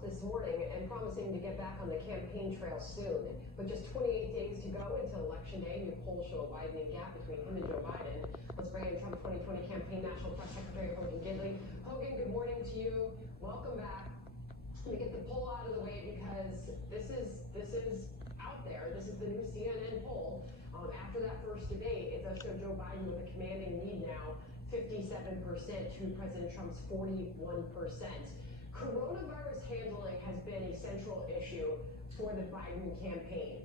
this morning and promising to get back on the campaign trail soon. But just 28 days to go until Election Day, new polls show a widening gap between him and Joe Biden. Let's bring in Trump 2020 campaign National Press Secretary Hogan Gidley. Hogan, good morning to you. Welcome back. Let me get the poll out of the way because this is out there. This is the new CNN poll. After that first debate, it does show Joe Biden with a commanding lead now, 57% to President Trump's 41%. Coronavirus handling has been a central issue for the Biden campaign.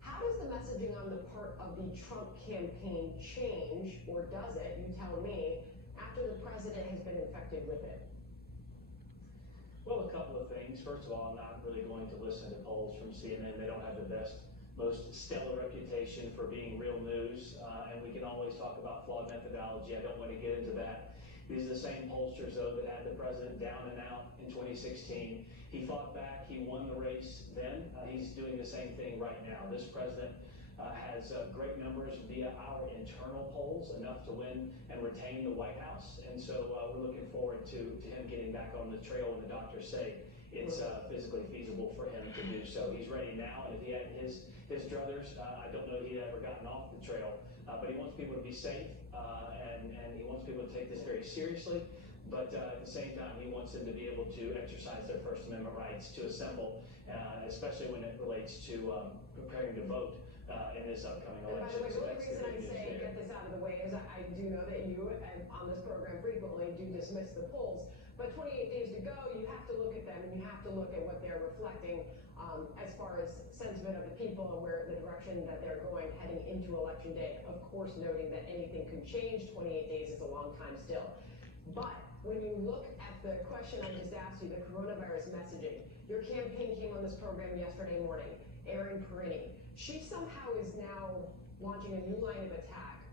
How does the messaging on the part of the Trump campaign change, or does it, you tell me, after the president has been infected with it? Well, a couple of things. First of all, I'm not really going to listen to polls from CNN. They don't have the best, most stellar reputation for being real news, and we can always talk about flawed methodology. I don't want to get into that. These are the same pollsters, though, that had the president down and out in 2016. He fought back. He won the race then. He's doing the same thing right now. This president has great numbers via our internal polls, enough to win and retain the White House. And so we're looking forward to him getting back on the trail when the doctors say it's physically feasible for him to do so. He's ready now, and if he had his druthers, I don't know if he'd ever gotten off the trail. But he wants people to be safe, and he wants people to take this very seriously. But at the same time, he wants them to be able to exercise their First Amendment rights to assemble, especially when it relates to preparing to vote in this upcoming election. And by the way, the only reason I say get this out of the way is I do know that you, and on this program frequently, do dismiss the polls. But 28 days to go, you have to look at them, and you have to look at what they're reflecting as far as sentiment of the people and where the direction that they're going heading into Election Day. Of course, noting that anything could change. 28 days is a long time still. But when you look at the question I just asked you, the coronavirus messaging, your campaign came on this program yesterday morning, Erin Perini. She somehow is now launching a new line of attack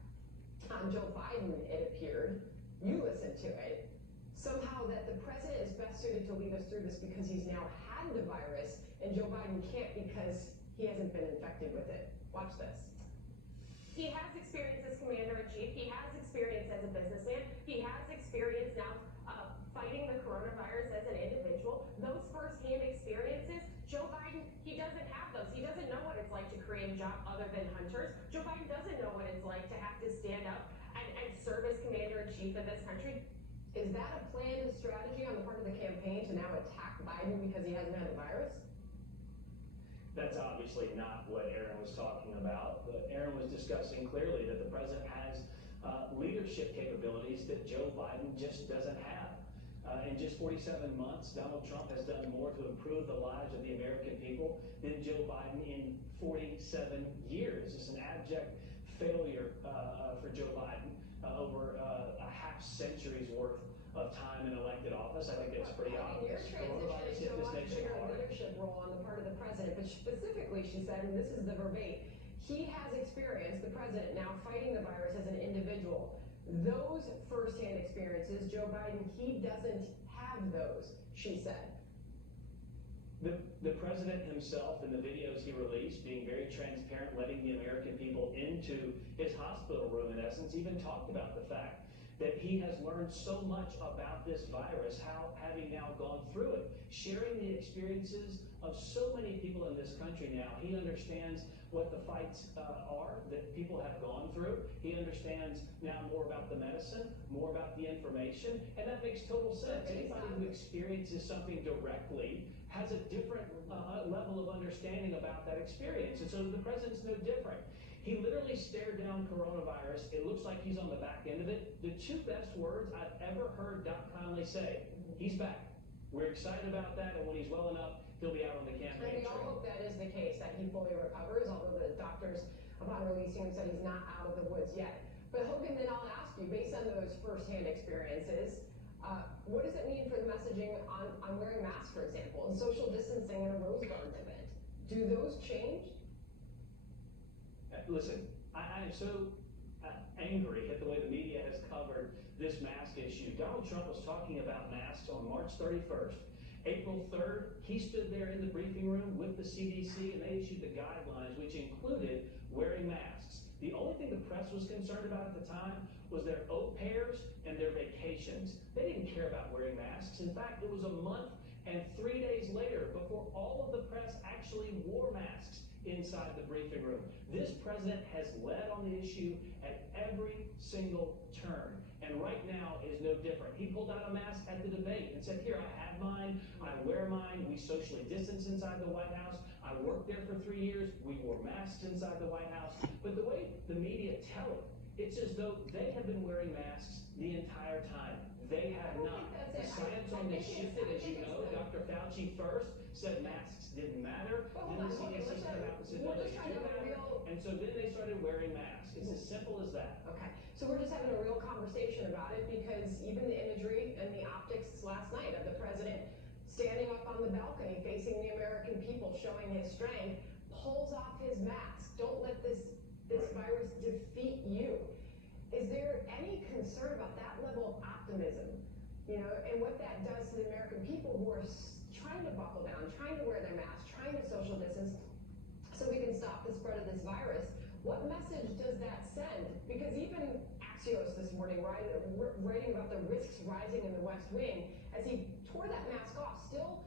on Joe Biden, it appeared. You listened to it. Somehow that the president is best suited to lead us through this because he's now had the virus, and Joe Biden can't because he hasn't been infected with it. Watch this. He has experience as commander-in-chief. He has experience as a businessman. He has experience now fighting the coronavirus as an individual. Those first-hand experiences, Joe Biden, he doesn't have those. He doesn't know what it's like to create a job other than hunters. Joe Biden doesn't know what it's like to have to stand up and serve as commander-in-chief of this country. Is that a planned strategy on the part of the campaign to now attack Biden because he hasn't had the virus? That's obviously not what Erin was talking about, but Erin was discussing clearly that the president has leadership capabilities that Joe Biden just doesn't have. In just 47 months, Donald Trump has done more to improve the lives of the American people than Joe Biden in 47 years. It's an abject failure for Joe Biden over a half century's worth of time in elected office. I think that's pretty obvious. Coronavirus hit this nation hard. Leadership role on the part of the president, but specifically she said, and this is the verbatim, he has experience, the president, now fighting the virus as an individual. Those firsthand experiences, Joe Biden, he doesn't have those, she said. The president himself, in the videos he released, being very transparent, letting the American people into his hospital room, in essence, even talked about the fact that he has learned so much about this virus, how having now gone through it, sharing the experiences of so many people in this country now. He understands what the fights are that people have gone through. He understands now more about the medicine, more about the information, and that makes total sense. Anybody who experiences something directly has a different level of understanding about that experience, and so the president's no different. He literally stared down coronavirus. It looks like he's on the back end of it. The two best words I've ever heard Doc Conley say, he's back. We're excited about that, and when he's well enough, he'll be out on the campaign trail. And we all hope that is the case, that he fully recovers, although the doctors, upon releasing him, said he's not out of the woods yet. But Hogan, then I'll ask you, based on those firsthand experiences, what does it mean for the messaging on wearing masks, for example, and social distancing in a Rose Garden event? Do those change? Listen, I am so angry at the way the media has covered this mask issue. Donald Trump was talking about masks on March 31st. April 3rd, he stood there in the briefing room with the CDC, and they issued the guidelines, which included wearing masks. The only thing the press was concerned about at the time was their au pairs and their vacations. They didn't care about wearing masks. In fact, it was a month and 3 days later press actually wore masks inside the briefing room. This president has led on the issue at every single turn, and right now is no different. He pulled out a mask at the debate and said, here, I have mine, I wear mine, we socially distance inside the White House, I worked there for 3 years, we wore masks inside the White House. But the way the media tell it, it's as though they have been wearing masks the entire time. They have not. The science on this shifted, as you know. Dr. Fauci first said masks didn't matter. Then the CDC came out and said, no, they do matter. And so then they started wearing masks. It's as simple as that. Okay, so we're just having a real conversation about it because even the imagery and the optics last night of the president standing up on the balcony facing the American people, showing his strength, pulls off his mask. Don't let this virus defeat you. Is there any concern about that level of optimism, you know, and what that does to the American people who are trying to buckle down, trying to wear their masks, trying to social distance so we can stop the spread of this virus? What message does that send? Because even Axios this morning writing about the risks rising in the West Wing as he tore that mask off, still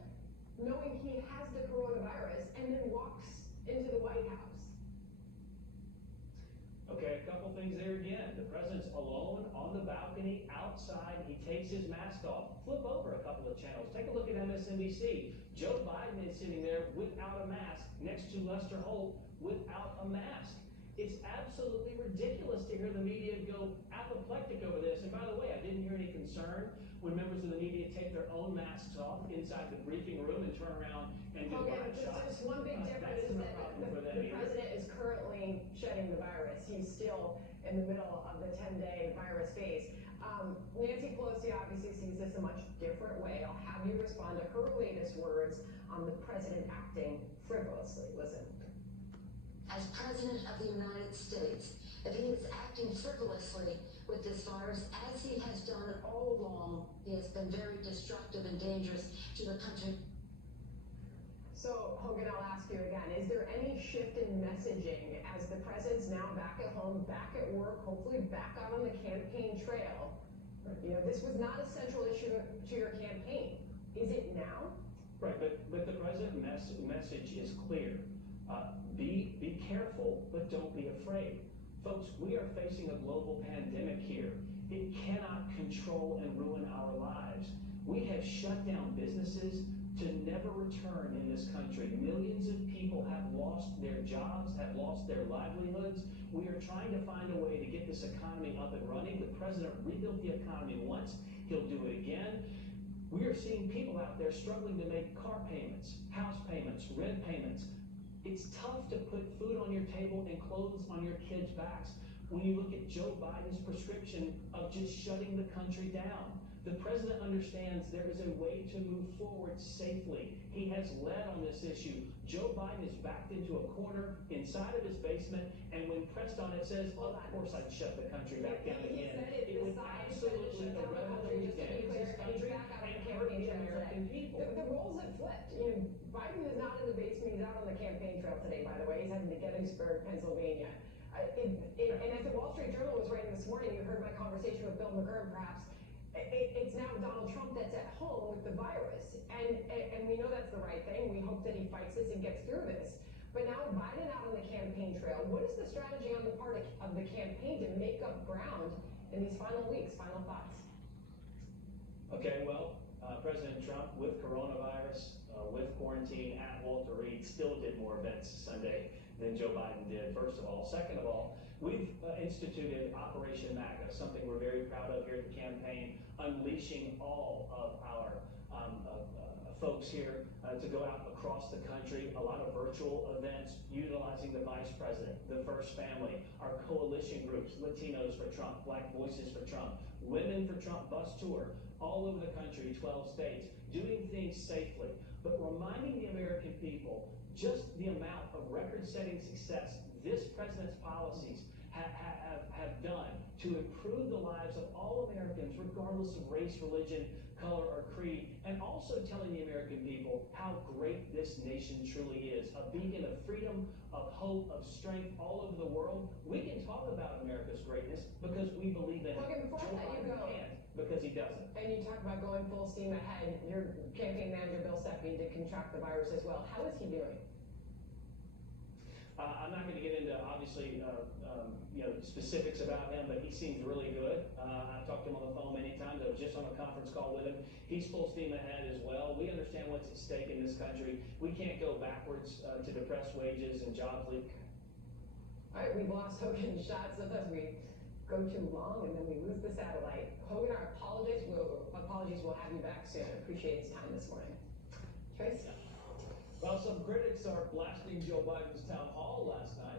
knowing he has the coronavirus, and then walks into the White House. Okay, a couple things there again. The president's alone on the balcony outside. He takes his mask off. Flip over a couple of channels. Take a look at MSNBC. Joe Biden is sitting there without a mask next to Lester Holt without a mask. It's absolutely ridiculous to hear the media go apoplectic over this. And by the way, I didn't hear any concern when members of the media take their own masks off inside the briefing room and turn around and do live shots. Just one big difference is that the president is currently shedding the virus. He's still in the middle of the 10-day virus phase. Nancy Pelosi obviously sees this a much different way. I'll have you respond to her latest words on the president acting frivolously. Listen. As President of the United States, if he is acting frivolously with this virus, as he has done all along, he has been very destructive and dangerous to the country. So, Hogan, I'll ask you again, is there any shift in messaging as the president's now back at home, back at work, hopefully back out on the campaign trail? You know, this was not a central issue to your campaign. Is it now? Right, but the president's message is clear. Be careful, but don't be afraid. Folks, we are facing a global pandemic here. It cannot control and ruin our lives. We have shut down businesses to never return in this country. Millions of people have lost their jobs, have lost their livelihoods. We are trying to find a way to get this economy up and running. The president rebuilt the economy once. He'll do it again. We are seeing people out there struggling to make car payments, house payments, rent payments. It's tough to put food on your table and clothes on your kids' backs when you look at Joe Biden's prescription of just shutting the country down. The president understands there is a way to move forward safely. He has led on this issue. Joe Biden is backed into a corner inside of his basement, and when pressed on it, says, "Well, of course I'd shut the country back down again." It would absolutely irrevocably damage this country and hurt the American people. The roles have flipped. You know, Biden is not in the basement. He's out on the campaign trail today, by the way. He's heading to Gettysburg, Pennsylvania. And as the Wall Street Journal was writing this morning, you heard my conversation with Bill McGurn, perhaps. It's now Donald Trump that's at home with the virus. And we know that's the right thing. We hope that he fights this and gets through this. But now Biden out on the campaign trail. What is the strategy on the part of the campaign to make up ground in these final weeks? Final thoughts? Okay, well, President Trump with coronavirus, with quarantine at Walter Reed, still did more events Sunday than Joe Biden did, first of all. Second of all, we've instituted Operation MAGA, something we're very proud of here at the campaign, unleashing all of our folks here to go out across the country, a lot of virtual events, utilizing the Vice President, the First Family, our coalition groups, Latinos for Trump, Black Voices for Trump, Women for Trump bus tour, all over the country, 12 states, doing things safely, but reminding the American people just the amount of record-setting success this president's policies have done to improve the lives of all Americans, regardless of race, religion, color, or creed, and also telling the American people how great this nation truly is, a beacon of freedom, of hope, of strength all over the world. We can talk about America's greatness because we believe in it. Logan, before I let you go, because he doesn't. And you talk about going full steam ahead, your campaign manager, Bill Stephanie, did contract contract the virus as well. How is he doing? I'm not going to get into, obviously, specifics about him, but he seems really good. I've talked to him on the phone many times. I was just on a conference call with him. He's full steam ahead as well. We understand what's at stake in this country. We can't go backwards to depressed wages and jobs leak. All right, we've lost Hogan's shot. Sometimes we go too long and then we lose the satellite. Hogan, our apologies. We'll have you back soon. Appreciate his time this morning. Trace? Well, some critics are blasting Joe Biden's town hall last night.